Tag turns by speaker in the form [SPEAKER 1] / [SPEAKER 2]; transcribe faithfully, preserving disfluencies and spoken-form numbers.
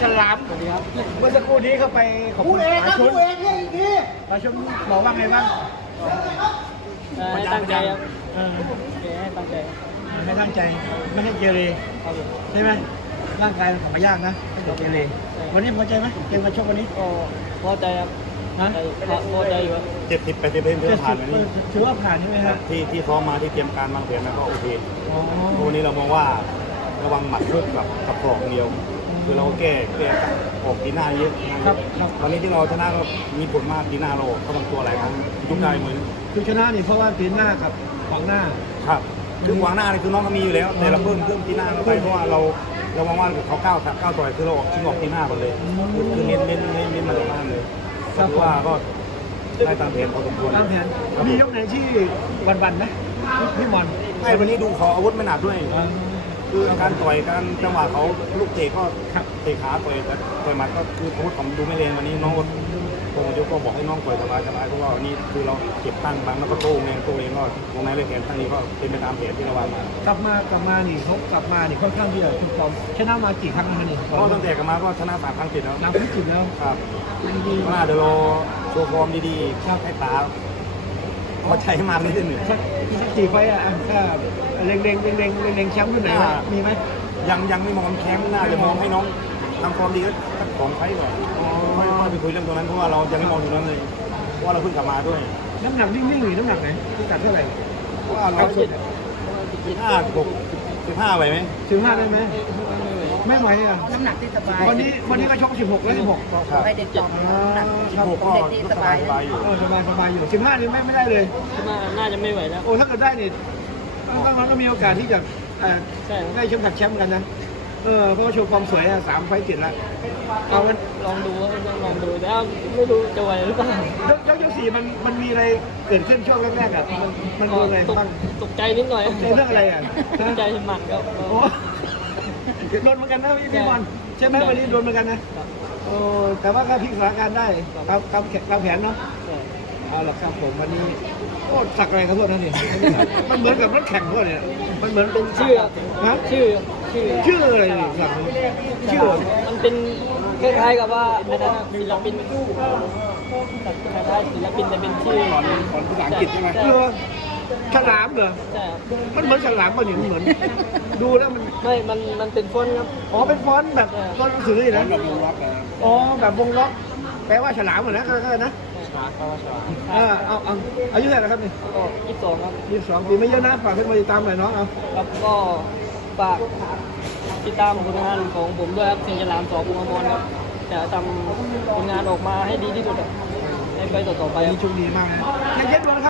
[SPEAKER 1] ฉลามเมื่อสักครู่นี้เข้าไปขอบคุณปาชุนปาชุนบอกว่าไงบ้าง
[SPEAKER 2] ให้ตั้งใจครับ
[SPEAKER 1] เออ
[SPEAKER 2] ให้ตั้งใจ
[SPEAKER 1] ให้ตั้งใจไม่ให้เกเร
[SPEAKER 2] ครับผม
[SPEAKER 1] ใช่ไหมร่างกายมันของมายากนะไม่ต้องเกเรวันนี้พอใจไหมเกมมาชกวันนี้
[SPEAKER 2] ก็พอใจครับ
[SPEAKER 1] ฮะ
[SPEAKER 2] พอใจอยู่ครับ
[SPEAKER 3] เจ็ดสิบแปดสิบเปอร์เซ็นต์ที่
[SPEAKER 1] เจ็ด
[SPEAKER 3] ผ่า
[SPEAKER 1] สิ
[SPEAKER 3] น
[SPEAKER 1] บ
[SPEAKER 3] ไปนี่
[SPEAKER 1] ถือว่าผ่านใช่ไหมครับ
[SPEAKER 3] ที่ที่ซ้อมมาที่เตรียมการวางแผนมาก็โอเค
[SPEAKER 1] อ๋อ
[SPEAKER 3] วันนี้เรามองว่าระวังหมัดพุกกับกับศอกเดียว คือเราแก้แก้ออกตีหน้าเยอะ
[SPEAKER 1] ครับครับ
[SPEAKER 3] วันนี้ที่เราชนะก็มีผลมากตีหน้าเราเขาบางตัวหลายครั้งยุบได้เหมือน
[SPEAKER 1] คือชนะนี่เพราะว่าตีนหน้ากับขวางหน้า
[SPEAKER 3] ครับคือขวางหน้านี่คือน้องเขามีอยู่แล้ว แต่เราเพิ่มเพิ่มตีหน้าเข้าไปเพราะว่าเราเรามองว่าเขาก้าวก้าวต่อยคือเราออกชิงออกตีหน้าก่อนเลยคือคือเน้นเน้นเน้นเน้นมาตรงนั้นเลย
[SPEAKER 1] ครับ
[SPEAKER 3] คือว่าก็ได้ตามแผนพอสมควร
[SPEAKER 1] ตามแผนมียกไหนที่วันๆไหมพี่มอน
[SPEAKER 3] ใช่วันนี้ดูเขาอาวุธไม่หนักด้วย คือการต่อยการจังหวะเขาลูกเตะก็เตะขาต่อยแต่ต่อยหมัดก็คืออาวุธผมดูไม่เลนวันนี้น้องโค้ชก็บอกให้น้องต่อยสบายสบายเพราะว่าวันนี้คือเราเก็บตั้งบางแล้วก็โต้เองโต้เองก็วงในเลยแผนทั้งนี้ก็เป็นไปตามแผนที่เราวางมาก
[SPEAKER 1] ลับมากลับมานี่เขากลับมานี่ค่อนข้างที่จะทุกฟอร์มชนะมากี่ครั้งแล้วนี่
[SPEAKER 3] เพราะตั้งแต่กลับมาก็ชนะสามครั้งติดแล้ว
[SPEAKER 1] นับไม่ถึงแล้ว
[SPEAKER 3] ครับ
[SPEAKER 1] ดี
[SPEAKER 3] ก็น่าจะรอโชว์ฟอร์มดีๆครับให้ตาพอใจมากเลยที่หนึ่ง
[SPEAKER 1] สักสักกี่ไฟอ่ะถ้าเล็งเล็งเล็งเล็งเล็งแชมป์รุ่นไหนวะมีไหม
[SPEAKER 3] ยังยังไม่มองแข้งน่าจะมองให้น้องทำฟอร์มดีก็สักสองไฟต์ก่อนค่อยๆไปคุยเรื่องตรงนั้นเพราะว่าเรายังไม่มองตรงนั้นเลยเพราะว่าเราเพิ่งกลับมาด้วย
[SPEAKER 1] น้ำหนักนิ่งๆหรือน้ำหนักไหนพิกัดเท่าไหร่
[SPEAKER 3] เพราะว่าเราสิบห้าหกสิบห้าไหวไหม
[SPEAKER 1] สิบห้าได้ไหมไม่ไหวอ่ะ
[SPEAKER 4] น้ำหนักที่สบาย
[SPEAKER 1] วันนี้วันนี้ก็ชกสิบหกแล้วสิบหก
[SPEAKER 3] ครับ
[SPEAKER 4] ไปเด็กต่อมน้ำหนัก
[SPEAKER 3] สิบหกก็
[SPEAKER 4] เด็กที่
[SPEAKER 3] รู้
[SPEAKER 4] ส
[SPEAKER 3] ส
[SPEAKER 4] บา
[SPEAKER 3] บาย ยสบายอยู่
[SPEAKER 1] เออสบายสบายอยู่สิบห้านี่ไม่ไม่ได้เลย
[SPEAKER 2] น่าน่าจะไม่ไหวแล้ว
[SPEAKER 1] โอ้ถ้าเกิดได้นี่ต้องต้องมีโอกาสที่จะเอ่อ
[SPEAKER 2] ใช่ครับ
[SPEAKER 1] ได้แชมป์ขัดแชมป์กันนะเออเพราะว่าโชว์ความสวยอ่ะสามไฟต์ติดแล้วเอามัน
[SPEAKER 2] ลองดูครับลองดูแต่ว่าไม่รู้จะไหวหรือเปล่าย
[SPEAKER 1] กยกยกสี่มันมันมีอะไรเกิดขึ้นช่วงแรกๆอ่ะมันมันโดนอะไร
[SPEAKER 2] ตก
[SPEAKER 1] บ้าง
[SPEAKER 2] ตกใจนิดหน่อย
[SPEAKER 1] ในเรื่องอะไรอ่ะ
[SPEAKER 2] ตกใจหมัดครับ
[SPEAKER 1] โอ้โดนเหมือนกันนะพี่พี่บอลใช่ไหมวันนี้โดนเหมือนกันนะโอ้แต่ว่าก็พลิกสถานการณ์ได้ตามตามแผนตามแผนเนาะเอาละครับผมวันนี้โอ้สักอะไรครับพวกนั้นนี่มันเหมือนกับรถแข่งพวกเนี่ยมันเหมือนเป็น
[SPEAKER 2] ชื่อครับ
[SPEAKER 1] ฮะ
[SPEAKER 2] ชื่อชื่อ
[SPEAKER 1] ชื่ออะไรนี่สักชื่อ
[SPEAKER 2] มันเป็นคล้ายๆกับว่าอันนั้นศิลปินคล้ายๆศิลปินแต่เป็นชื่อ
[SPEAKER 1] สอนสอนภาษาอังกฤษใช่ไหมเออฉลามเหรอ
[SPEAKER 2] ใช่ครับ
[SPEAKER 1] มันเหมือนฉลามป่ะเนี่ยมันเหมือน ดูแล้วมัน
[SPEAKER 2] ไม่มันมันเป็นฟอนต์ครับ
[SPEAKER 1] อ๋อเป็นฟอนต์แบบฟอนต์หนังสืออยู่นะอ๋อแบบวงล็อกแปลว่าฉลามเหมือนนะก็นะเออเอาเอาอายุเท่าไหร่แล้วครับนี่
[SPEAKER 2] ก็ยี่สิบสองครับ
[SPEAKER 1] ยี่สิบสองปีไม่เยอะนะฝากเพื่อนมาติดตามหน่อยน้องเอา
[SPEAKER 2] ครับก็ฝากติดตามผลงานของผมด้วยครับสิงห์ฉลามสองบุญอมรครับจะทำผลงานออกมาให้ดีที่สุดครับในไฟต์ต่อๆไป
[SPEAKER 1] ไป
[SPEAKER 2] ครับ
[SPEAKER 1] นี่โชคดีมากนะใจเย็นก่อนครับ